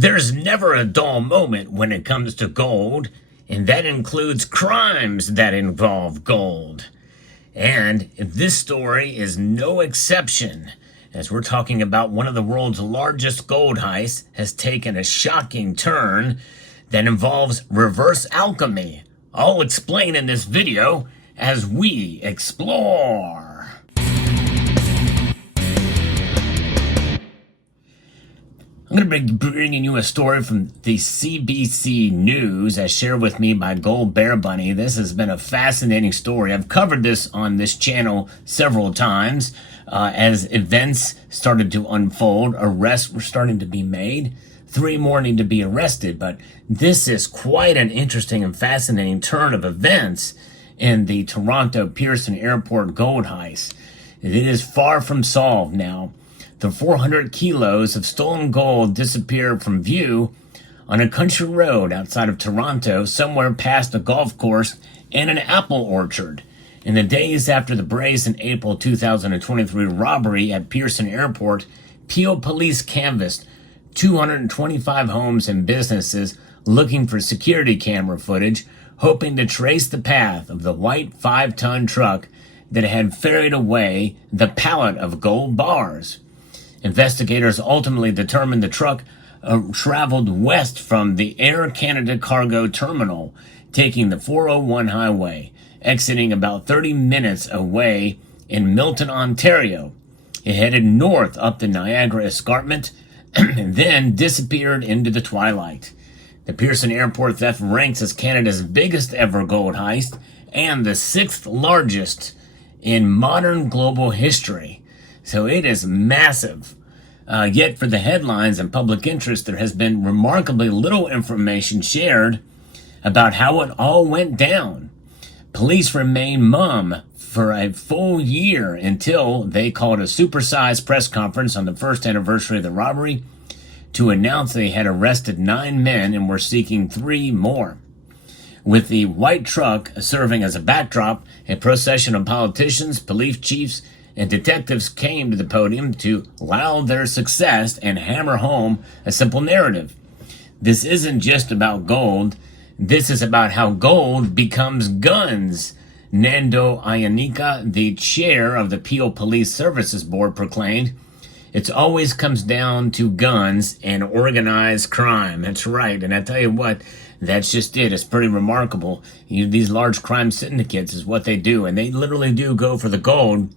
There's never a dull moment when it comes to gold, and that includes crimes that involve gold. And this story is no exception, as we're talking about one of the world's largest gold heists has taken a shocking turn that involves reverse alchemy. I'll explain in this video as we explore. I'm going to be bringing you a story from the CBC News as shared with me by Gold Bear Bunny. This has been a fascinating story. I've covered this on this channel several times as events started to unfold. Arrests were starting to be made. 3 more need to be arrested, but this is quite an interesting and fascinating turn of events in the Toronto Pearson Airport gold heist. It is far from solved now. The 400 kilos of stolen gold disappeared from view on a country road outside of Toronto, somewhere past a golf course and an apple orchard. In the days after the brazen April 2023 robbery at Pearson Airport, Peel police canvassed 225 homes and businesses looking for security camera footage, hoping to trace the path of the white 5-ton truck that had ferried away the pallet of gold bars. Investigators ultimately determined the truck traveled west from the Air Canada cargo terminal, taking the 401 highway, exiting about 30 minutes away in Milton, Ontario. It headed north up the Niagara Escarpment and then disappeared into the twilight. The Pearson Airport theft ranks as Canada's biggest ever gold heist and the 6th largest in modern global history. So it is massive. Yet for the headlines and public interest, there has been remarkably little information shared about how it all went down. Police remained mum for a full year until they called a supersized press conference on the first anniversary of the robbery to announce they had arrested 9 men and were seeking 3 more. With the white truck serving as a backdrop, a procession of politicians, police chiefs, and detectives came to the podium to laud their success and hammer home a simple narrative. This isn't just about gold. This is about how gold becomes guns. Nando Ianica, the chair of the Peel Police Services Board, proclaimed, "It always comes down to guns and organized crime." That's right. And I tell you what, that's just it. It's pretty remarkable. These large crime syndicates is what they do. And they literally do go for the gold.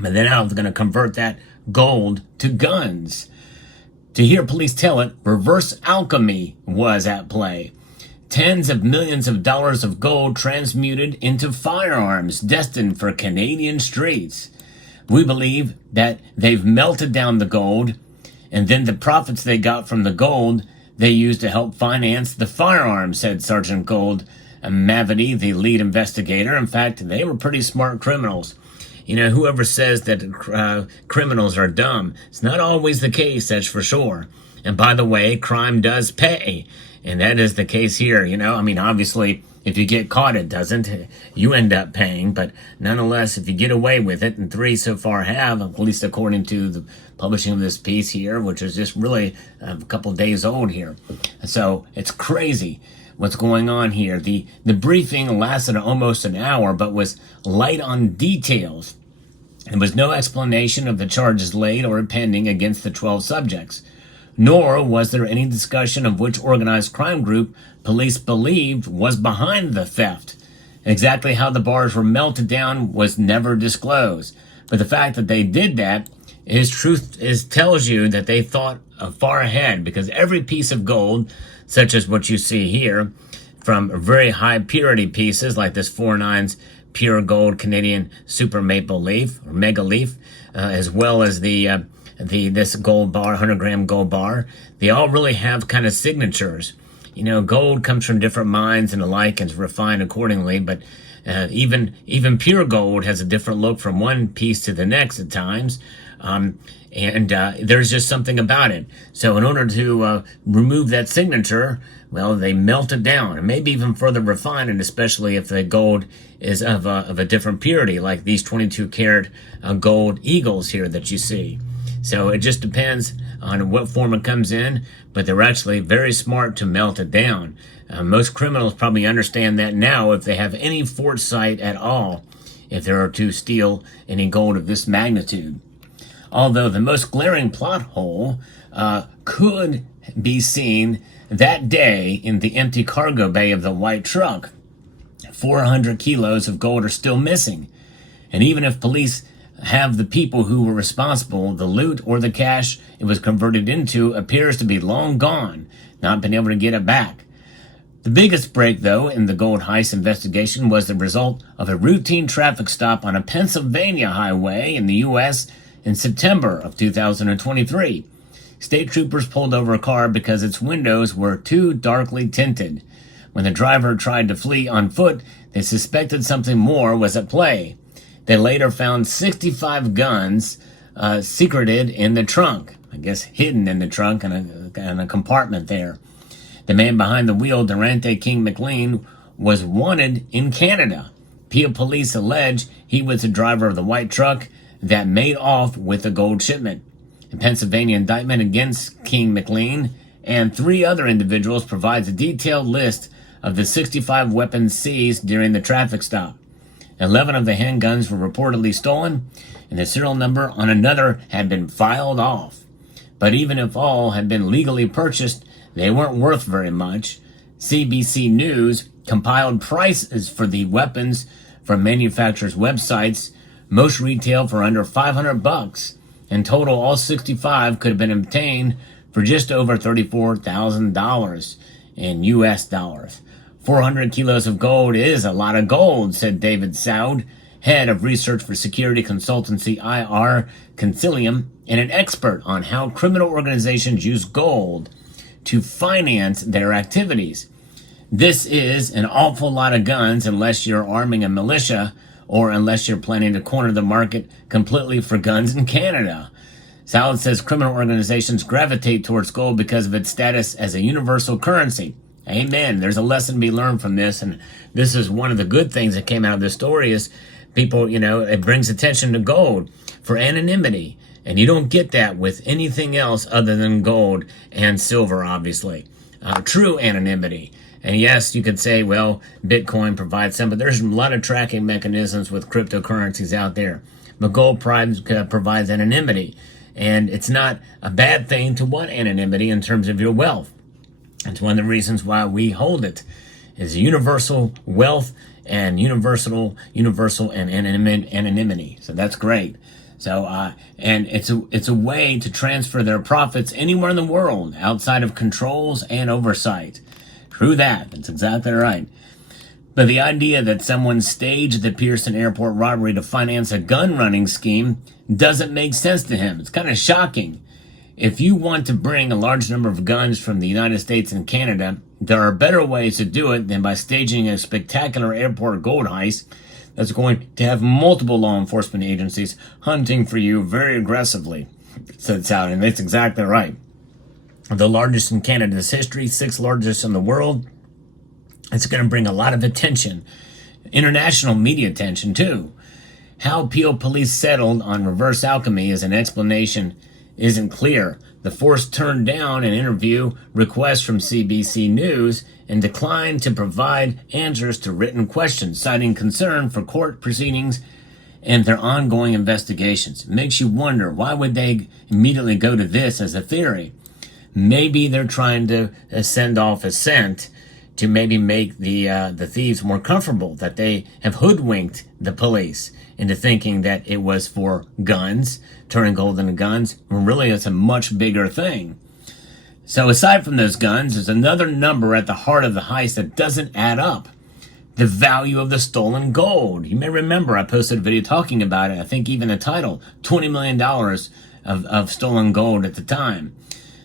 But then now they're going to convert that gold to guns. To hear police tell it, reverse alchemy was at play. Tens of millions of dollars of gold transmuted into firearms destined for Canadian streets. We believe that they've melted down the gold, and then the profits they got from the gold they used to help finance the firearms, said Sergeant Gold Mavity, the lead investigator. In fact, they were pretty smart criminals. You know, whoever says that criminals are dumb, it's not always the case, that's for sure. And by the way, crime does pay. And that is the case here, you know. I mean, obviously, if you get caught, it doesn't. You end up paying. But nonetheless, if you get away with it, and 3 so far have, at least according to the publishing of this piece here, which is just really a couple days old here. So it's crazy what's going on here. The briefing lasted almost an hour, but was light on details. There was no explanation of the charges laid or pending against the 12 subjects, nor was there any discussion of which organized crime group police believed was behind the theft. Exactly how the bars were melted down was never disclosed. But the fact that they did that tells you that they thought far ahead, because every piece of gold, such as what you see here, from very high purity pieces like this 4/9 pure gold Canadian super maple leaf or mega leaf, as well as this gold bar, 100-gram gold bar, they all really have kind of signatures. You know, gold comes from different mines and the like and is refined accordingly, but even pure gold has a different look from one piece to the next at times. And there's just something about it. So in order to remove that signature, well, they melt it down and maybe even further refine it, especially if the gold is of a different purity, like these 22 karat gold eagles here that you see. So it just depends on what form it comes in, but they're actually very smart to melt it down. Most criminals probably understand that now if they have any foresight at all, if they are to steal any gold of this magnitude. Although the most glaring plot hole could be seen that day in the empty cargo bay of the white truck. 400 kilos of gold are still missing. And even if police have the people who were responsible, the loot or the cash it was converted into appears to be long gone, not been able to get it back. The biggest break, though, in the gold heist investigation was the result of a routine traffic stop on a Pennsylvania highway in the U.S. in September of 2023. State troopers pulled over a car because its windows were too darkly tinted. When the driver tried to flee on foot, they suspected something more was at play. They later found 65 guns secreted in the trunk, I guess hidden in the trunk in a compartment there. The man behind the wheel, Durante King McLean, was wanted in Canada. Peel police allege he was the driver of the white truck that made off with the gold shipment. A Pennsylvania indictment against King McLean and 3 other individuals provides a detailed list of the 65 weapons seized during the traffic stop. 11 of the handguns were reportedly stolen, and the serial number on another had been filed off. But even if all had been legally purchased, they weren't worth very much. CBC News compiled prices for the weapons from manufacturers' websites, most retail for under $500. In total, all 65 could have been obtained for just over $34,000 in U.S. dollars. 400 kilos of gold is a lot of gold, said David Soud, head of research for security consultancy IR Consilium, and an expert on how criminal organizations use gold to finance their activities. This is an awful lot of guns unless you're arming a militia or unless you're planning to corner the market completely for guns in Canada. Soud says criminal organizations gravitate towards gold because of its status as a universal currency. Amen. There's a lesson to be learned from this, and this is one of the good things that came out of this story is people, it brings attention to gold for anonymity. And you don't get that with anything else other than gold and silver, obviously. True anonymity. And yes, you could say, well, Bitcoin provides some, but there's a lot of tracking mechanisms with cryptocurrencies out there. But gold provides anonymity. And it's not a bad thing to want anonymity in terms of your wealth. It's one of the reasons why we hold it, is universal wealth and universal and anonymity. So that's great. So, and it's a way to transfer their profits anywhere in the world outside of controls and oversight. True that. That's exactly right. But the idea that someone staged the Pearson Airport robbery to finance a gun running scheme doesn't make sense to him. It's kind of shocking. If you want to bring a large number of guns from the United States and Canada, there are better ways to do it than by staging a spectacular airport gold heist that's going to have multiple law enforcement agencies hunting for you very aggressively, said Soud, and that's exactly right. The largest in Canada's history, 6th largest in the world. It's going to bring a lot of attention, international media attention too. How Peel police settled on reverse alchemy as an explanation isn't clear. The force turned down an interview request from CBC News and declined to provide answers to written questions, citing concern for court proceedings and their ongoing investigations. It makes you wonder, why would they immediately go to this as a theory? Maybe they're trying to send off a scent to maybe make the thieves more comfortable, that they have hoodwinked the police into thinking that it was for guns, turning gold into guns, when really it's a much bigger thing. So aside from those guns, there's another number at the heart of the heist that doesn't add up. The value of the stolen gold. You may remember I posted a video talking about it. I think even the title, $20 million of stolen gold at the time.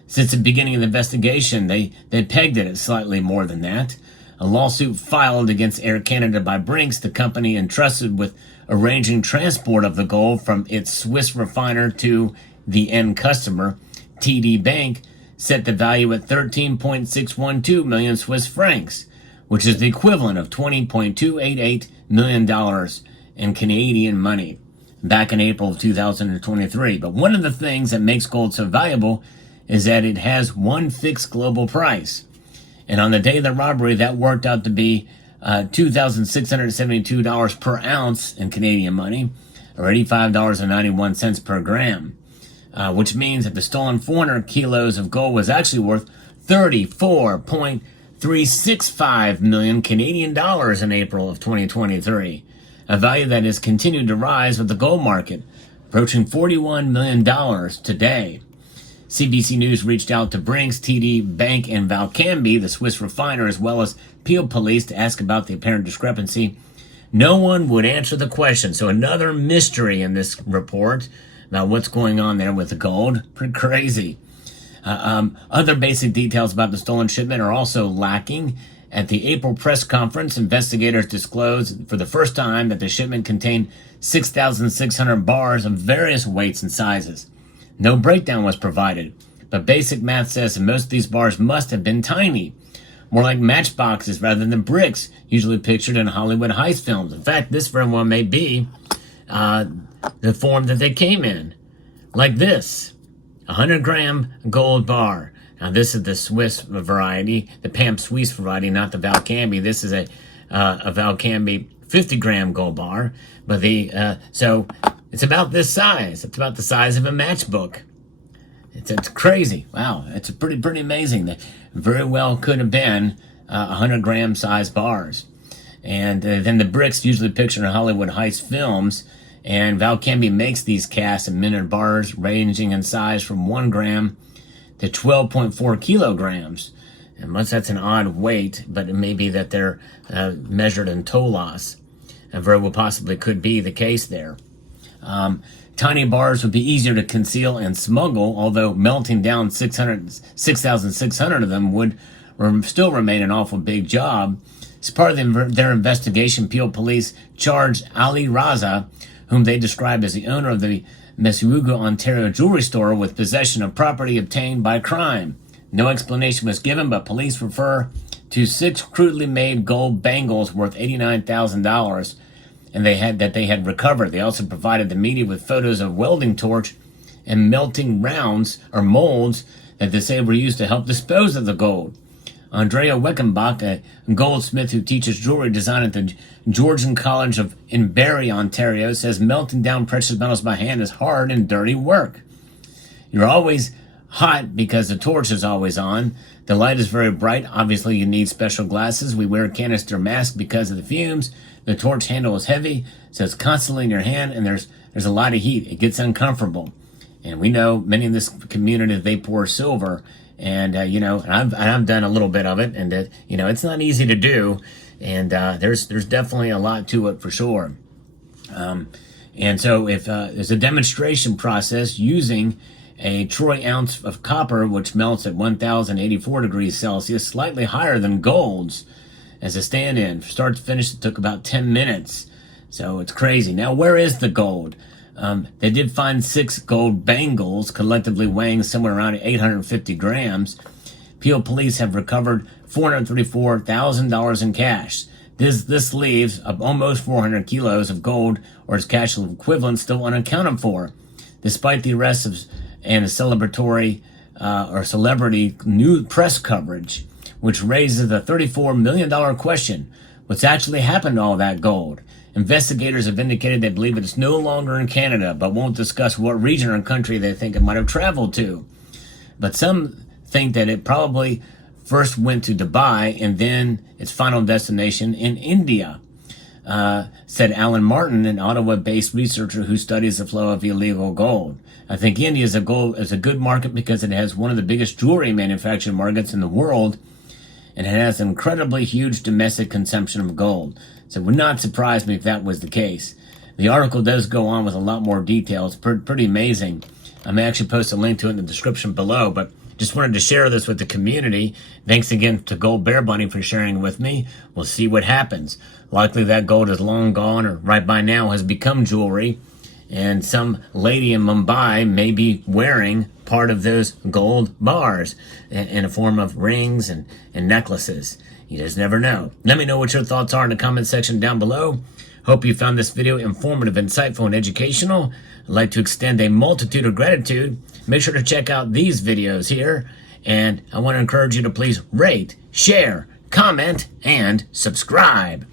Since the beginning of the investigation, they pegged it at slightly more than that. A lawsuit filed against Air Canada by Brinks, the company entrusted with arranging transport of the gold from its Swiss refiner to the end customer, TD Bank, set the value at 13.612 million Swiss francs, which is the equivalent of $20.288 million in Canadian money. back in April of 2023. But one of the things that makes gold so valuable is that it has one fixed global price. And on the day of the robbery, that worked out to be $2,672 per ounce in Canadian money, or $85.91 per gram, which means that the stolen 400 kilos of gold was actually worth 34.365 million Canadian dollars in April of 2023, a value that has continued to rise with the gold market, approaching $41 million today. CBC News reached out to Brinks, TD Bank, and Valcambi, the Swiss refiner, as well as Peel Police to ask about the apparent discrepancy. No one would answer the question. So another mystery in this report about what's going on there with the gold. Pretty crazy. Other basic details about the stolen shipment are also lacking. At the April press conference, investigators disclosed for the first time that the shipment contained 6,600 bars of various weights and sizes. No breakdown was provided, but basic math says that most of these bars must have been tiny, more like matchboxes rather than bricks, usually pictured in Hollywood heist films. In fact, this very one may be the form that they came in, like this, 100-gram gold bar. Now, this is the Swiss variety, the Pamp Suisse variety, not the Valcambi. This is a Valcambi 50-gram gold bar, but so it's about this size. It's about the size of a matchbook. It's crazy. Wow, it's pretty amazing. That very well could have been 100-gram size bars. And then the bricks usually pictured in Hollywood heist films. And Valcambi makes these cast and minted bars ranging in size from 1 gram to 12.4 kilograms. And much that's an odd weight, but it may be that they're measured in tolas. And very well possibly could be the case there. Tiny bars would be easier to conceal and smuggle, although melting down 6,600 of them would still remain an awful big job. As part of their investigation, Peel Police charged Ali Raza, whom they described as the owner of the Mississauga, Ontario jewelry store, with possession of property obtained by crime. No explanation was given, but police refer to 6 crudely made gold bangles worth $89,000 and they had recovered. They also provided the media with photos of welding torch and melting rounds or molds that they say were used to help dispose of the gold. Andrea Weckenbach, a goldsmith who teaches jewelry design at the Georgian College in Barrie, Ontario, says melting down precious metals by hand is hard and dirty work. You're always hot because the torch is always on. The light is very bright. Obviously, you need special glasses. We wear a canister mask because of the fumes. The torch handle is heavy, so it's constantly in your hand, and there's a lot of heat. It gets uncomfortable. And we know many in this community, they pour silver. And, I've done a little bit of it, and, it's not easy to do. And there's definitely a lot to it for sure. And so if there's a demonstration process using a troy ounce of copper, which melts at 1,084 degrees Celsius, slightly higher than gold's, as a stand-in. Start to finish, it took about 10 minutes. So it's crazy. Now, where is the gold? They did find 6 gold bangles, collectively weighing somewhere around 850 grams. Peel Police have recovered $434,000 in cash. This leaves almost 400 kilos of gold or its cash equivalent still unaccounted for. Despite the arrests and celebratory celebrity new press coverage, which raises the $34 million question. What's actually happened to all that gold? Investigators have indicated they believe it's no longer in Canada, but won't discuss what region or country they think it might have traveled to. But some think that it probably first went to Dubai and then its final destination in India, said Alan Martin, an Ottawa-based researcher who studies the flow of illegal gold. I think India is a good market because it has one of the biggest jewelry manufacturing markets in the world, and it has an incredibly huge domestic consumption of gold. So it would not surprise me if that was the case. The article does go on with a lot more details. Pretty amazing. I may actually post a link to it in the description below, but just wanted to share this with the community. Thanks again to Gold Bear Bunny for sharing with me. We'll see what happens. Likely that gold is long gone or right by now has become jewelry. And some lady in Mumbai may be wearing part of those gold bars in a form of rings and necklaces. You just never know. Let me know what your thoughts are in the comment section down below. Hope you found this video informative, insightful, and educational. I'd like to extend a multitude of gratitude. Make sure to check out these videos here. And I want to encourage you to please rate, share, comment, and subscribe.